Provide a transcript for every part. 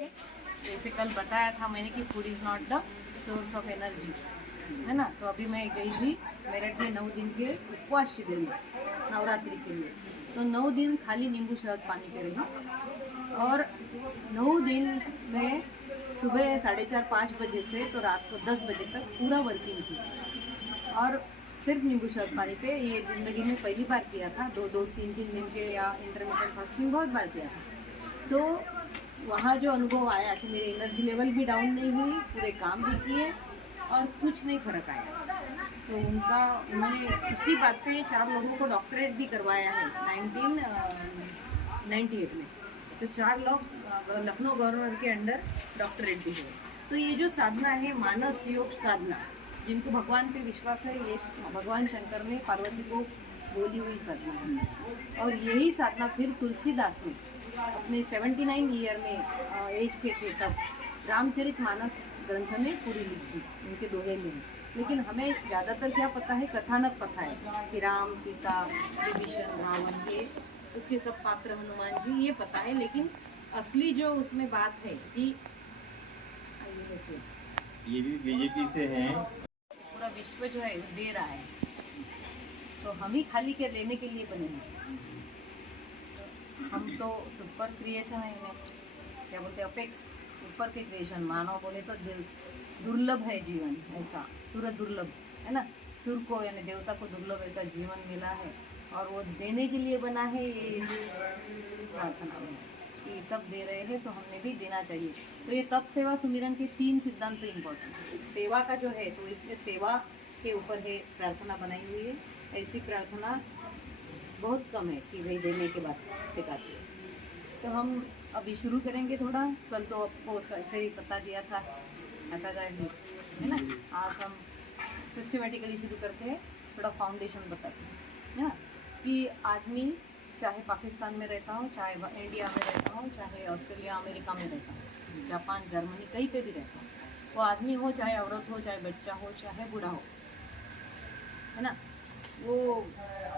जैसे कल बताया था मैंने कि food is not the source of energy, है ना। तो अभी मैं गई थी मेरठ में 9 दिन के उपवास शिविर में नवरात्रि के लिए। तो 9 दिन खाली नींबू शहद पानी पे रही और 9 दिन में सुबह 4:30-5 बजे से तो रात को 10 बजे तक पूरा वर्किंग थी और सिर्फ नींबू शहद पानी पे। ये ज़िंदगी में पहली बार किया था। 2-3 दिन के या इंटरमीडिएट फास्टिंग बहुत बार किया था। तो वहाँ जो अनुभव आया कि मेरी एनर्जी लेवल भी डाउन नहीं हुई, पूरे काम भी किए और कुछ नहीं फर्क आया। तो उन्होंने इसी बात पे 4 लोगों को डॉक्टरेट भी करवाया है 1998 में। तो 4 लोग लखनऊ गवर्नमेंट के अंडर डॉक्टरेट भी हुए। तो ये जो साधना है मानस योग साधना, जिनको भगवान पे विश्वास है, ये भगवान शंकर ने पार्वती को बोली हुई साधना है। और यही साधना फिर तुलसीदास ने अपने 79 ईयर में एज के थे तब रामचरितमानस ग्रंथ में पूरी लिखी, उनके दोहे में। लेकिन हमें ज़्यादातर क्या पता है, कथानक पता है कि राम सीता विभीषण रावण के उसके सब पात्र हनुमान जी, ये पता है। लेकिन असली जो उसमें बात है कि ये भी बीजेपी से हैं, पूरा विश्व जो है वो दे रहा है, तो हम ही खाली के लेने के लिए बने हैं। हम तो सुपर क्रिएशन है, इन्हें क्या बोलते हैं, अपेक्स ऊपर के क्रिएशन। मानव बोले तो दुर्लभ है जीवन, ऐसा सुर दुर्लभ है ना। सुर को यानी देवता को दुर्लभ ऐसा जीवन मिला है और वो देने के लिए बना है। ये प्रार्थना में कि सब दे रहे हैं तो हमने भी देना चाहिए। तो ये तप सेवा सुमिरन के 3 सिद्धांत इम्पोर्टेंट है। सेवा का जो है तो इसमें सेवा के ऊपर है प्रार्थना बनाई हुई है। ऐसी प्रार्थना बहुत कम है कि भाई देने के बाद सिखाती है। तो हम अभी शुरू करेंगे थोड़ा। कल तो आपको ऐसे ही बता दिया था है ना। आज हम सिस्टमेटिकली शुरू करते हैं, थोड़ा फाउंडेशन बताते हैं, है ना। कि आदमी चाहे पाकिस्तान में रहता हो, चाहे इंडिया में रहता हो, चाहे ऑस्ट्रेलिया अमेरिका में रहता हो, जापान जर्मनी कहीं पे भी रहता हो, वो आदमी हो चाहे औरत हो, चाहे बच्चा हो, चाहे बूढ़ा हो, है ना, वो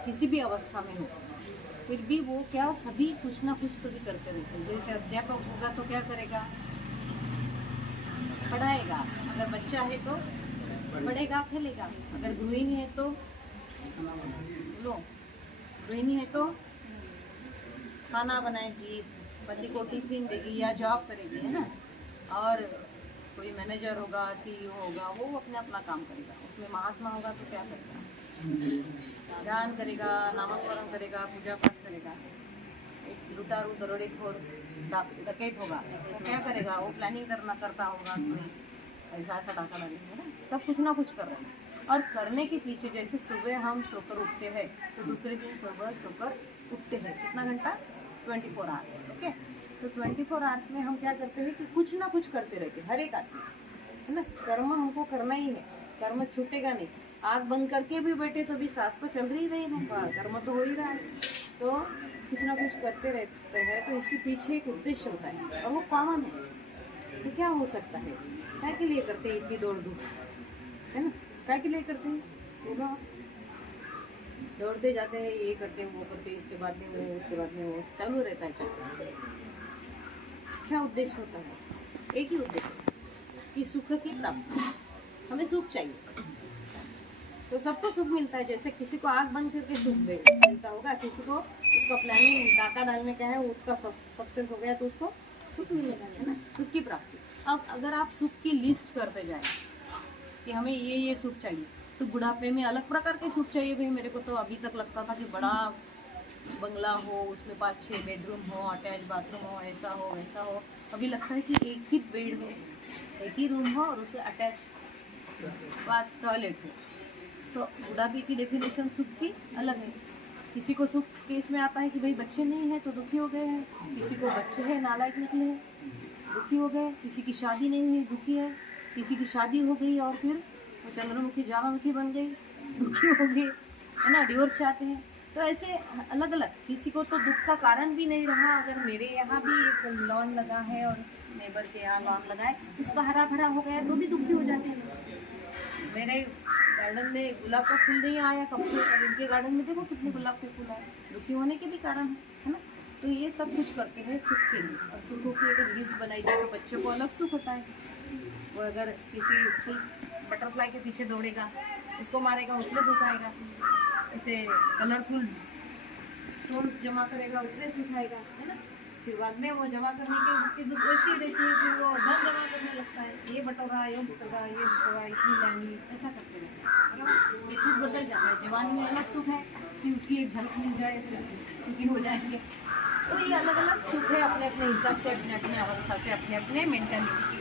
किसी भी अवस्था में हो, फिर भी वो क्या सभी कुछ ना कुछ तो भी करते रहते हैं। जैसे अध्यापक होगा तो क्या करेगा, पढ़ाएगा। अगर बच्चा है तो पढ़ेगा खेलेगा। अगर गृहिणी है तो गृहिणी है तो खाना बनाएगी, पति को टिफिन देगी या जॉब करेगी, है ना। और कोई मैनेजर होगा, सीईओ होगा, वो अपना काम करेगा। उसमें महात्मा होगा तो क्या करेगा, ध्यान करेगा, नामस्मरण करेगा, पूजा पाठ करेगा। एक लुटारू दरोडेखोर डकैत होगा, वो क्या करेगा, वो प्लानिंग करता होगा कोई ऐसा डाका डालेंगे ना। सब कुछ ना कुछ कर रहे हैं। और करने के पीछे जैसे सुबह हम सोकर उठते हैं तो दूसरे दिन सुबह सोकर उठते हैं कितना घंटा, 24 आवर्स। ओके, तो 24 आवर्स में हम क्या करते हैं कि कुछ ना कुछ करते रहते हैं, हर एक आदमी, है ना। कर्म हमको करना ही है, कर्म छूटेगा नहीं। आँख बंद करके भी बैठे तो भी सांस तो चल रही है, कर्म तो हो ही रहा है। तो कुछ ना कुछ करते रहते हैं, तो इसके पीछे एक उद्देश्य होता है और वो कॉमन है। तो क्या हो सकता है, क्या के लिए करते हैं इतनी दौड़ धूप, है ना, क्या के लिए करते हैं, होगा दौड़ते जाते हैं, ये करते हैं वो करते हैं, इसके बाद में वो, उसके बाद में वो, चालू रहता है चल। क्या उद्देश्य होता है, एक ही उद्देश्य कि सुख की प्राप्ति। हमें सुख चाहिए तो सबको सुख मिलता है। जैसे किसी को आँख बंद करके सुख मिलता होगा, किसी को उसका प्लानिंग डाका डालने का है, उसका सक्सेस हो गया तो उसको सुख मिलेगा, है ना, सुख की प्राप्ति। अब अगर आप सुख की लिस्ट करते जाए कि हमें ये सुख चाहिए, तो बुढ़ापे में अलग प्रकार के सुख चाहिए। भाई मेरे को तो अभी तक लगता था कि बड़ा बंगला हो, उसमें 5-6 बेडरूम हो, अटैच बाथरूम हो, ऐसा हो वैसा हो। अभी लगता है कि एक ही बेड हो, एक ही रूम हो और उसे अटैच टॉयलेट हो। तो बुढ़ापे की डेफिनेशन सुख की अलग है। किसी को सुख केस में आता है कि भाई बच्चे नहीं है तो दुखी हो गए हैं, किसी को बच्चे हैं नालायक निकले हैं दुखी हो गए, किसी की शादी नहीं हुई दुखी है, किसी की शादी हो गई और फिर वो चंद्रमुखी ज्वालामुखी बन गई दुखी हो गई, है ना, डिवोर्स चाहते हैं। तो ऐसे अलग अलग, किसी को तो दुख का कारण भी नहीं रहा। अगर मेरे यहाँ भी एक लॉन लगा है और नेबर के यहाँ लॉन लगा है, उसका हरा भरा हो गया तो भी दुखी हो जाते हैं। मेरे गार्डन में गुलाब का फूल नहीं आया कब से, अब इनके गार्डन में देखो कितने गुलाब के फूल आए, दुखी होने के भी कारण है ना। तो ये सब कुछ करते हैं सुख के लिए। और सुखों की अगर लिस्ट बनाई जाए तो बच्चों को अलग सुख होता है। वो अगर किसी बटरफ्लाई के पीछे दौड़ेगा, उसको मारेगा, उसमें सुख आएगा। जैसे कलरफुल स्टोन्स जमा करेगा, उसमें सुख आएगा, है ना। फिर बाद में वो जमा करने की वैसी रहती है, फिर वो धन जमा करने लगता है, ये बटोरा, ये बटोरा, ये बटोरा, इतनी लैंडी, ऐसा करते रहते हैं, बराबर। ये सुख बदल जाता है। जवानी में अलग सुख है कि उसकी एक झलक मिल जाए, फिर सुखी हो जाएंगे। तो ये अलग अलग सुख है, अपने अपने हिसाब से, अपने अपने अवस्था से, अपने अपने मेंटालिटी की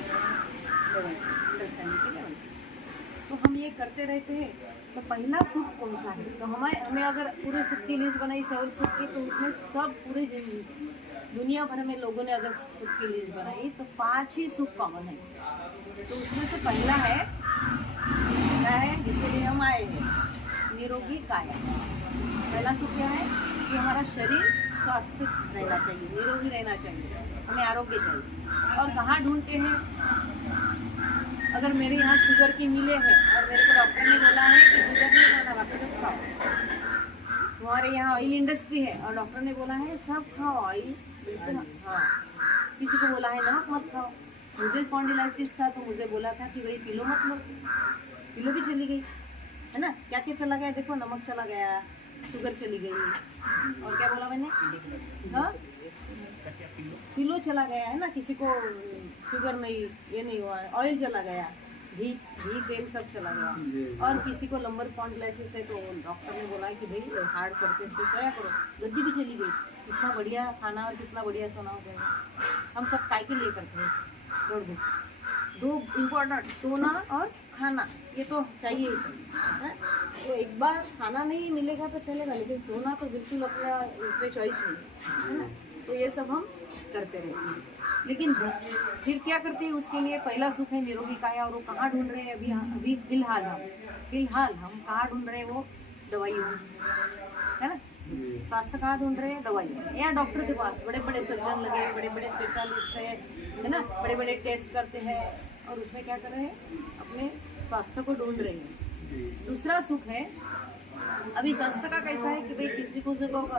लेवल से, अंडरस्टैंडिंग के लेवल से। तो हम ये करते रहते हैं। तो पहला सुख कौन सा है? तो हमें अगर पूरे सुख की लिस्ट बनाई, 100 सुख की, तो उसमें सब पूरे दुनिया भर में लोगों ने अगर सुख की लिस्ट बनाई तो 5 ही सुख कॉमन है। तो उसमें से पहला है, क्या है जिसके लिए हम आए हैं? निरोगी काया। पहला सुख क्या है कि हमारा शरीर स्वस्थ रहना चाहिए, निरोगी रहना चाहिए, हमें आरोग्य चाहिए। और कहाँ ढूंढते हैं? अगर मेरे यहाँ शुगर की मिलें हैं और मेरे को डॉक्टर ने बोला है कि शुगर नहीं खाना, बाकी सब खाओ। तुम्हारे यहाँ ऑयल इंडस्ट्री है और डॉक्टर ने बोला है सब खाओ ऑयल, बिल्कुल हाँ। किसी को बोला है नमक मत खाओ। मुझे स्पॉन्डिलाइटिस था तो मुझे बोला था कि भाई किलो मत लो, किलो भी चली गई, है ना। क्या क्या चला गया? देखो, नमक चला गया, शुगर चली गई, और क्या बोला मैंने? हाँ, किलो चला गया, है ना। किसी को शुगर में ये नहीं हुआ, ऑयल चला गया, घी तेल सब चला गया। और किसी को लंबर स्पॉन्डिलाइटिस है तो डॉक्टर ने बोला कि भाई हार्ड सरफेस पे सोया करो, गद्दी भी चली गई। कितना बढ़िया खाना और कितना बढ़िया सोना हो जाएगा। हम सब काय के लिए करते हैं? दौड़ दो इम्पोर्टेंट, सोना और खाना, ये तो चाहिए ही चाहिए, है। तो एक बार खाना नहीं मिलेगा तो चलेगा, लेकिन सोना तो बिल्कुल अपना इसमें चॉइस नहीं है ना। तो ये सब हम करते रहते हैं। लेकिन फिर क्या करते हैं उसके लिए? पहला सुख है निरोगी काया, और वो कहाँ ढूंढ रहे हैं अभी फिलहाल हम कहाँ ढूंढ रहे हैं? वो दवाइयों में, है ना। स्वास्थ्य कहाँ ढूंढ रहे हैं? दवाइयों या डॉक्टर के पास। बड़े बड़े सर्जन लगे, बड़े बड़े स्पेशलिस्ट है ना, बड़े बड़े टेस्ट करते हैं और उसमें क्या कर रहे हैं? अपने स्वास्थ्य को ढूंढ रहे हैं। दूसरा सुख है, अभी स्वास्थ्य का कैसा है कि भाई किसी को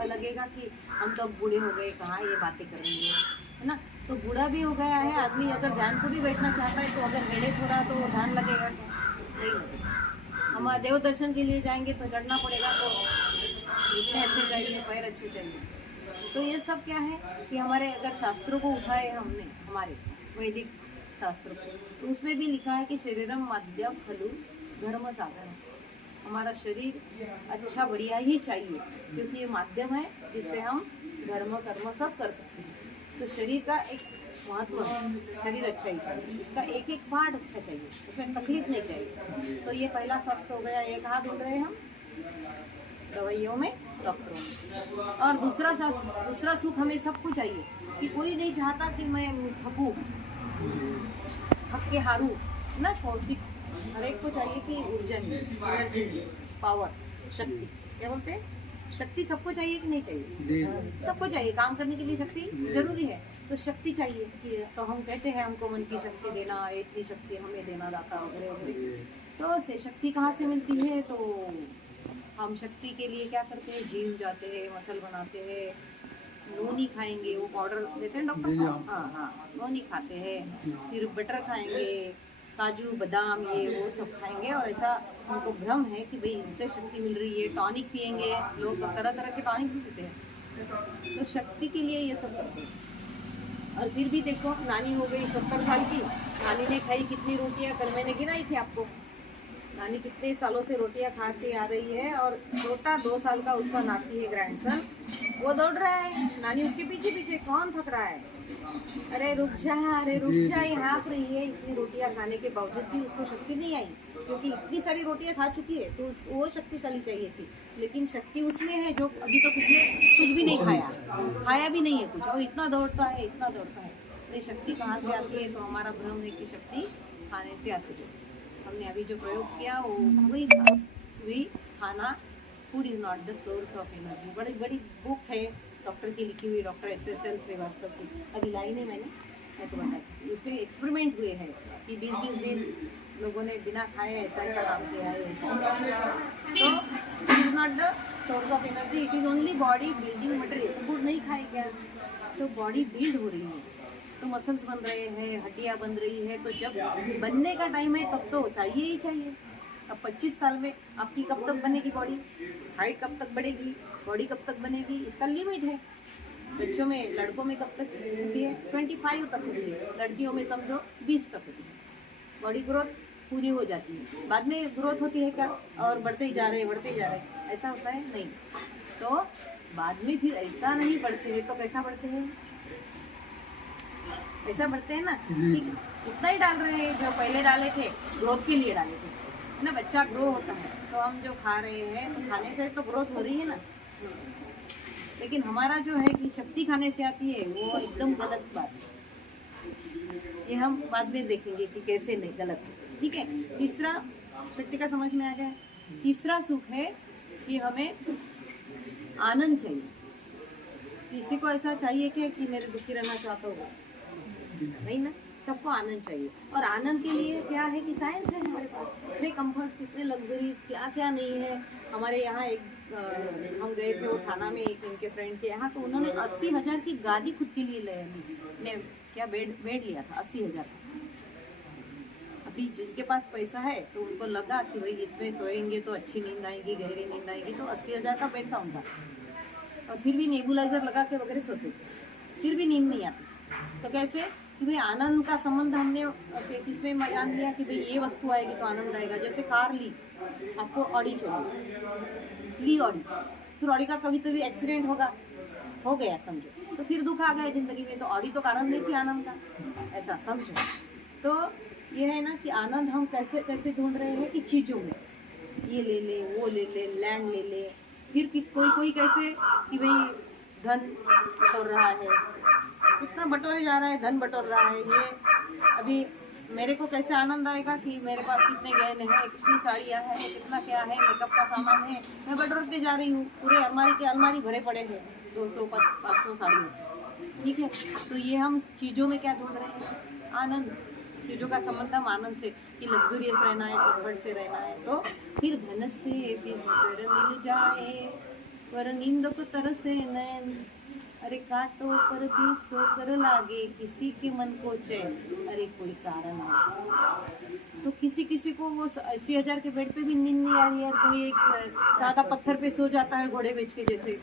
लगेगा कि हम तो अब बूढ़े हो गए, कहाँ ये बातें कर रही है ना। तो बूढ़ा भी हो गया है आदमी, अगर ध्यान को भी बैठना चाहता है तो अगर हेडेक हो रहा तो ध्यान लगेगा क्या? नहीं लगेगा। हम देव दर्शन के लिए जाएंगे तो चढ़ना पड़ेगा, तो इतने अच्छे चाहिए, पैर अच्छे चाहिए। तो ये सब क्या है कि हमारे अगर शास्त्रों को उठाए हमने, हमारे वैदिक शास्त्रों को, तो उसमें भी लिखा है कि शरीरम माध्यम खलु धर्म साधन। हमारा शरीर अच्छा बढ़िया ही चाहिए, क्योंकि ये माध्यम है जिससे हम धर्म कर्म सब कर सकते हैं। तो शरीर का एक महत्व है, शरीर अच्छा ही चाहिए, इसका एक एक पार्ट अच्छा चाहिए, उसमें तकलीफ नहीं चाहिए। तो ये पहला स्वास्थ्य हो गया। ये कहाँ ढूंढ रहे हैं हम? दवाइयों में, डॉक्टरों में। और दूसरा सुख हमें सबको चाहिए कि कोई नहीं चाहता कि मैं थकूँ, थक के हारूँ ना। हर एक को चाहिए कि ऊर्जा मिले, एनर्जी मिले, पावर, शक्ति। क्या बोलते हैं? शक्ति सबको चाहिए कि नहीं चाहिए? सबको चाहिए। काम करने के लिए शक्ति जरूरी है, तो शक्ति चाहिए कि तो हम कहते हैं हमको मन की शक्ति देना, इतनी शक्ति हमें देना दाता वगैरह वगैरह। तो से शक्ति कहाँ से मिलती है? तो हम शक्ति के लिए क्या करते हैं? जिम जाते हैं, मसल बनाते हैं, नोनी खाएंगे, वो पाउडर देते हैं डॉक्टर साहब, हाँ, नोनी खाते हैं, फिर बटर खाएंगे, काजू बादाम ये वो सब खाएंगे। और ऐसा हमको भ्रम है कि भाई इनसे शक्ति मिल रही है। टॉनिक पिएंगे, लोग तरह तरह के टॉनिक भी पीते हैं, तो शक्ति के लिए ये सब करते हैं। और फिर भी देखो, नानी हो गई 70 साल की, नानी ने खाई कितनी रोटियां? कल मैंने गिनाई थी आपको, नानी कितने सालों से रोटियां खा के आ रही है। और छोटा 2 साल का उसका नाती है, ग्रैंडसन, वो दौड़ रहा है, नानी उसके पीछे पीछे। कौन थक रहा है? अरे रुक जा, ये हाँफ रही है। इतनी रोटियां खाने के बावजूद भी उसको शक्ति नहीं आई, क्योंकि इतनी सारी रोटियां खा चुकी है, तो वो शक्तिशाली चाहिए थी। लेकिन शक्ति उसमें है जो अभी तक उसने कुछ भी नहीं खाया भी नहीं है कुछ, और इतना दौड़ता है। तो ये शक्ति कहाँ से आती है? तो हमारा भ्रम है कि शक्ति खाने से आती है। हमने अभी जो प्रयोग किया वो वही खाना। Food is not the source of energy. बड़ी बड़ी बुक है डॉक्टर की लिखी हुई, डॉक्टर SSL श्रीवास्तव की, अभी लाई नहीं मैं तो बताई। उसमें एक्सपेरिमेंट हुए हैं कि 20-20 दिन लोगों ने बिना खाए ऐसा काम किया है। तो it is not the source of energy, it is only body building material. Food नहीं खाए क्या? तो बॉडी बिल्ड हो रही है, तो मसल्स बन रहे हैं, हड्डियाँ बन रही है। तो जब बनने का टाइम है तब तो चाहिए ही चाहिए। अब 25 साल में आपकी कब तक बनेगी बॉडी, हाइट कब तक बढ़ेगी, बॉडी कब तक बनेगी, इसका लिमिट है। बच्चों में, लड़कों में कब तक होती है? 25 तक होती है, लड़कियों में समझो 20 तक होती है। बॉडी ग्रोथ पूरी हो जाती है, बाद में ग्रोथ होती है क्या, और बढ़ते ही जा रहे बढ़ते ही जा रहे, ऐसा होता है नहीं। तो बाद में फिर ऐसा नहीं बढ़ते हैं, तो कैसा बढ़ते हैं? ऐसा बढ़ते हैं ना, ठीक, उतना ही डाल रहे हैं जो पहले डाले थे, ग्रोथ के लिए डाले थे, है ना। बच्चा ग्रो होता है तो हम जो खा रहे हैं, तो खाने से तो ग्रोथ हो रही है ना। लेकिन हमारा जो है कि शक्ति खाने से आती है, वो एकदम गलत बात है। ये हम बाद में देखेंगे कि कैसे नहीं, गलत है, ठीक है। तीसरा, शक्ति का समझ में आ गया। तीसरा सुख है कि हमें आनंद चाहिए। किसी को ऐसा चाहिए कि मेरे दुखी रहना चाहता हो, नहीं ना, सबको आनंद चाहिए। और आनंद के लिए क्या है कि साइंस है हमारे पास, इतने कंफर्ट्स, इतने लग्जरीज, क्या क्या नहीं है हमारे यहाँ। एक हम गए थे वो थाना में, एक इनके फ्रेंड के यहाँ, तो उन्होंने 80,000 की गादी खुद के लिए ले क्या बेड लिया था 80,000 का। अभी जिनके पास पैसा है तो उनको लगा कि भाई इसमें सोएंगे तो अच्छी नींद आएगी, गहरी नींद आएगी, तो 80,000 का बेड था उनका। और फिर भी नेबुलाइजर लगा के वगैरह सोते, फिर भी नींद नहीं आती। तो कैसे कि भाई आनंद का संबंध हमने किसमें जान लिया कि भाई ये वस्तु आएगी तो आनंद आएगा। जैसे कार ली, आपको ऑडी चाहिए, ली ऑडी, फिर ऑडी का कभी कभी एक्सीडेंट हो गया समझो, तो फिर दुख आ गया जिंदगी में, तो ऑडी तो कारण नहीं थी आनंद का, ऐसा समझो। तो ये है ना कि आनंद हम कैसे कैसे ढूंढ रहे हैं कि चीज़ों में, ये ले ले, वो ले ले, लैंड ले ले। फिर कोई कैसे कि भाई धन बटोर रहा है, कितना बटोरे जा रहा है, धन बटोर रहा है। ये अभी मेरे को कैसे आनंद आएगा कि मेरे पास कितने गहने हैं, कितनी साड़ियाँ हैं, कितना क्या है, मेकअप का सामान है, मैं बटोरते जा रही हूँ। पूरे अलमारी भरे पड़े हैं 200-500 साड़ियों से, ठीक है। तो ये हम चीज़ों में क्या ढूंढ रहे हैं? आनंद। चीज़ों का संबंध हम आनंद से, कि लग्जूरियस रहना है, कंफर्ट से रहना है। तो फिर धन से बिस्तर मिल जाए, पर नींद को तरसे नैन, अरे कांटों पर भी सोकर लागे, किसी के मन को चैन, अरे कोई कारण है। तो किसी को वो 80,000 के बेड पे भी नींद नहीं आ रही है, कोई एक सादा पत्थर पे सो जाता है घोड़े बेच के जैसे,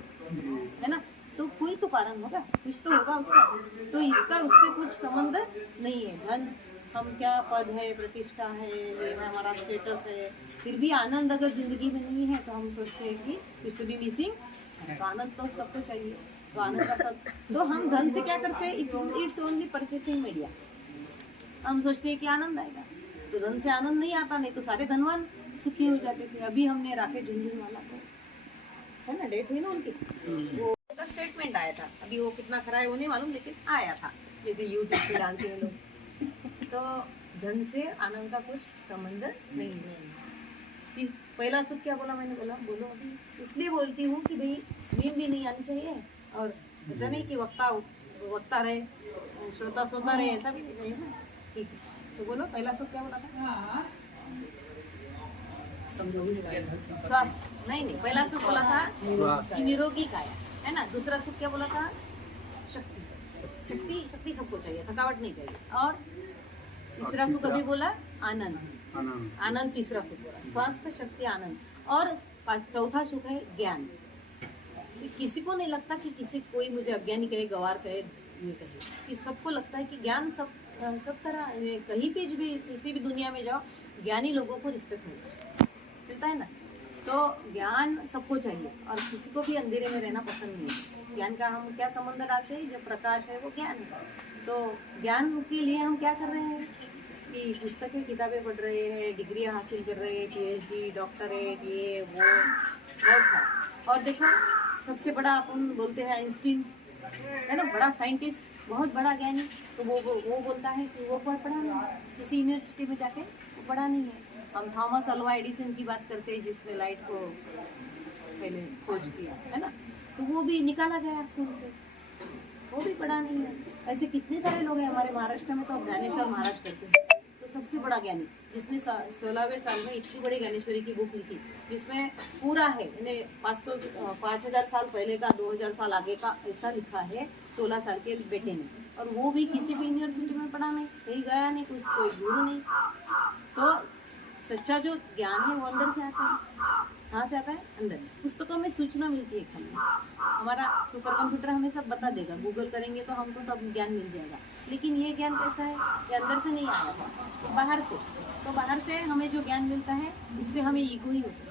है ना। तो कोई तो कारण होगा, कुछ तो होगा उसका। तो इसका उससे कुछ संबंध नहीं है। धन, हम क्या पद है, प्रतिष्ठा है, ये हमारा स्टेटस है, फिर भी आनंद अगर जिंदगी में नहीं है तो हम सोचते हैं कि कुछ तो भी मिसिंग। तो आनंद तो सबको चाहिए, तो आनंद का सब। तो हम धन से क्या करते हैं? It's only purchasing media. हम सोचते हैं कि आनंद आएगा, तो धन से आनंद नहीं आता, नहीं तो सारे धनवान सुखी हो जाते थे। अभी हमने राकेश झुनझुनवाला को, है ना, डेथ हुई ना उनकी, वो का स्टेटमेंट आया था। अभी वो कितना खरा है वो नहीं मालूम, लेकिन आया था, जैसे यूट्यूब पे डालते हैं लोग। तो धन से आनंद का कुछ संबंध नहीं है। पहला सुख क्या बोला मैंने? बोलो अभी। इसलिए बोलती हूँ कि भाई नींद भी नहीं आनी चाहिए, और ऐसा नहीं कि वक्ता रहे, श्रोता सोता रहे, ऐसा भी नहीं चाहिए ना। ठीक है, तो बोलो पहला सुख क्या बोला था? स्वास्थ्य। नहीं, पहला सुख बोला था कि निरोगी काया, है ना। दूसरा सुख क्या बोला था? शक्ति सबको चाहिए, थकावट नहीं चाहिए। और तीसरा सुख अभी बोला आनंद तीसरा सुख बोला, स्वास्थ्य, शक्ति, आनंद। और चौथा सुख है ज्ञान। किसी को नहीं लगता कि कोई मुझे अज्ञानी कहे, गवार कहे, ये कहे, कि सबको लगता है कि ज्ञान सब तरह, कहीं पे भी किसी भी दुनिया में जाओ, ज्ञानी लोगों को रिस्पेक्ट मिलता है ना। तो ज्ञान सबको चाहिए, और किसी को भी अंधेरे में रहना पसंद नहीं है। ज्ञान का हम क्या संबंध डालते हैं? जो प्रकाश है वो ज्ञान है। तो ज्ञान के लिए हम क्या कर रहे हैं कि पुस्तकें, किताबें पढ़ रहे हैं, डिग्रियां हासिल कर रहे हैं, PhD, डॉक्टरेट, ये वो बहुत सारा। और देखो, सबसे बड़ा अपन बोलते हैं आइंस्टीन, है ना, बड़ा साइंटिस्ट, बहुत बड़ा ज्ञानी। तो वो बोलता है कि वो पढ़ा नहीं, किसी यूनिवर्सिटी में जाके वो पढ़ा नहीं है। हम थॉमस अल्वा एडिसन की बात करते हैं, जिसने लाइट को पहले खोज किया, है ना। तो वो भी निकाला गया स्कूल से, वो भी पढ़ा नहीं है। ऐसे कितने सारे लोग हैं हमारे महाराष्ट्र में। तो ज्ञानेश्वर महाराज करते हैं, तो सबसे बड़ा ज्ञानी, जिसने 16वें साल में इतनी बड़ी ज्ञानेश्वरी की बुक लिखी, जिसमें पूरा है, यानी 5,000 साल पहले का, 2000 साल आगे का ऐसा लिखा है 16 साल के बेटे ने, और वो भी किसी भी यूनिवर्सिटी में पढ़ा नहीं, कहीं गया नहीं, कोई गुरु नहीं। तो सच्चा जो ज्ञान है वो अंदर से आता है। कहाँ से आता है? अंदर। पुस्तकों में सूचना मिलती है, हमें हमारा सुपर कंप्यूटर हमें सब बता देगा, गूगल करेंगे तो हमको सब ज्ञान मिल जाएगा। लेकिन ये ज्ञान कैसा है? ये अंदर से नहीं आया था, तो बाहर से। तो बाहर से हमें जो ज्ञान मिलता है उससे हमें ईगो ही होता है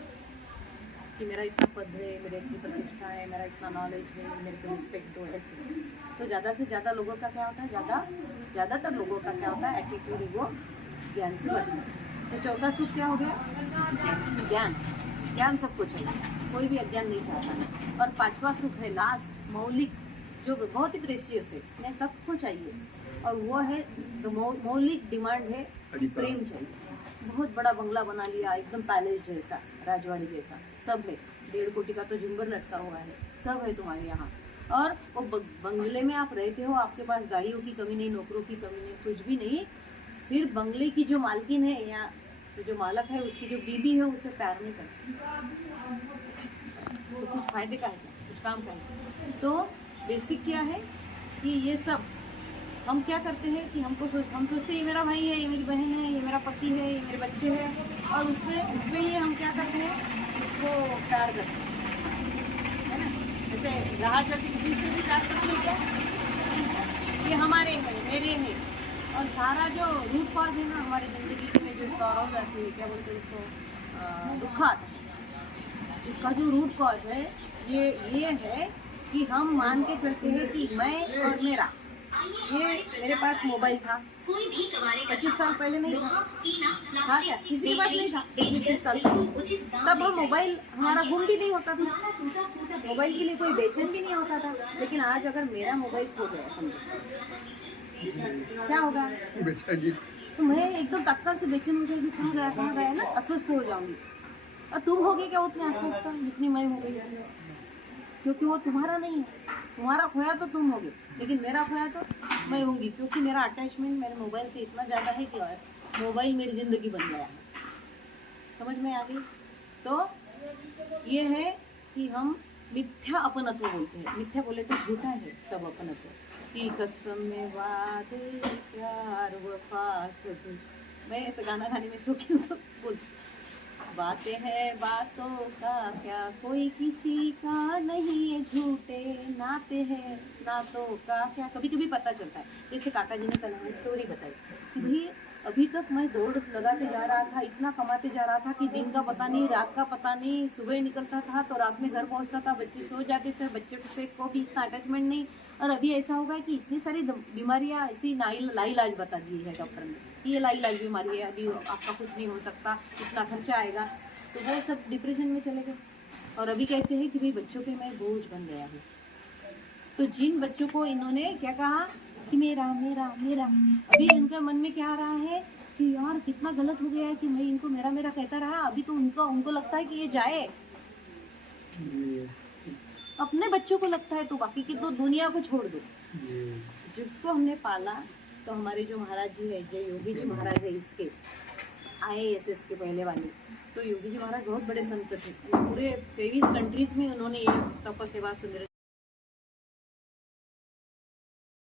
कि मेरा इतना पद है, मेरी इतनी प्रतिष्ठा है, मेरा इतना नॉलेज है, मेरे को रिस्पेक्ट दो, ऐसे। तो ज़्यादा से ज़्यादा लोगों का क्या होता है? ज़्यादातर लोगों का क्या होता है? एटीट्यूड, ईगो ज्ञान से बढ़ता है। तो चौथा सुख क्या हो गया? ज्ञान। ज्ञान सबको चाहिए, कोई भी अज्ञान नहीं चाहता है। और पांचवा सुख है लास्ट, मौलिक, जो बहुत ही प्रेशियस है, नहीं सबको चाहिए, और वो है मौलिक डिमांड है, प्रेम चाहिए। बहुत बड़ा बंगला बना लिया, एकदम पैलेस जैसा, राजवाड़ी जैसा, सब है, 1.5 कोटी का तो झुंबर लटका हुआ है, सब है तुम्हारे यहाँ। और वो बंगले में आप रहते हो, आपके पास गाड़ियों की कमी नहीं, नौकरों की कमी नहीं, कुछ भी नहीं। फिर बंगले की जो मालकिन है या जो मालक है, उसकी जो बीबी है, उसे प्यार नहीं करती, तो कुछ फायदे का है क्या? कुछ काम का है? तो बेसिक क्या है कि ये सब हम क्या करते हैं कि हम सोचते हैं ये मेरा भाई है, ये मेरी बहन है, ये मेरा पति है, ये मेरे बच्चे हैं, और उसमें ये हम क्या करते हैं? उसको प्यार करते हैं, है ना? जैसे राह चलती किसी से भी प्यार करते हैं क्या? ये हमारे हैं, मेरे हैं। और सारा जो रूट कॉज है ना हमारी ज़िंदगी में, जो सौरव जाती है, क्या बोलते हैं उसको, दुखात, इसका जो रूट कॉज है ये है कि हम मान के चलते हैं कि मैं और मेरा, ये मेरे पास मोबाइल था 25 साल पहले, नहीं था क्या? किसी के पास नहीं था 25 साल पहले। तब हम मोबाइल हमारा गुम भी नहीं होता था, मोबाइल के लिए कोई बेचैन भी नहीं होता था। लेकिन आज अगर मेरा मोबाइल खो गया, समझो क्या होगा? तो मैं एकदम तत्काल से बेचैन हो जाएगी, कहाँ गया ना, अस्वस्थ हो जाऊंगी। और तुम होगे क्या उतनी अस्वस्थ जितनी मैं हो गई? क्योंकि वो तुम्हारा नहीं है, तुम्हारा खोया तो तुम होगे, लेकिन मेरा खोया तो मैं होंगी, क्योंकि मेरा अटैचमेंट मेरे मोबाइल से इतना ज़्यादा है कि और मोबाइल मेरी ज़िंदगी बन गया है। समझ में आ गई? तो ये है कि हम मिथ्या अपनत्व बोलते हैं। मिथ्या बोले तो झूठा है सब अपनत्व, कि कसम में वादे प्यार वफा सब। मैं ऐसा गाना गाने में शौकीन हूँ, तो बोलती बातें हैं बातों का क्या, कोई किसी का नहीं है, झूठे नाते हैं नातों का क्या। कभी कभी पता चलता है, जैसे काका जी ने कल हमें स्टोरी बताई कि भाई अभी तक मैं दौड़ लगाते जा रहा था, इतना कमाते जा रहा था कि दिन का पता नहीं, रात का पता नहीं, सुबह निकलता था तो रात में घर पहुंचता था, बच्चे सो जाते थे, बच्चे को भी इतना अटैचमेंट नहीं। और अभी ऐसा होगा कि इतनी सारी बीमारियां ऐसी लाइलाज बता दी है डॉक्टर ने, ये लाइलाज बीमारी है, अभी आपका कुछ नहीं हो सकता, इतना खर्चा आएगा। तो वो सब डिप्रेशन में चले गए, और अभी कहते हैं कि भाई बच्चों पे मैं बोझ बन गया हूँ। तो जिन बच्चों को इन्होंने क्या कहा कि मेरा मेरा मेरा, अभी इनके मन में क्या आ रहा है कि यार कितना गलत हो गया है कि मैं इनको मेरा मेरा कहता रहा। अभी तो उनको लगता है कि ये जाए, अपने बच्चों को लगता है, तो बाकी की तो दुनिया को छोड़ दो। जिसको हमने पाला, तो हमारे जो महाराज जी है, जय योगी जी महाराज है, इसके IASS के पहले वाले, तो योगी जी महाराज बहुत बड़े संत थे, पूरे 23 कंट्रीज में उन्होंने ये तप सेवा सुंदर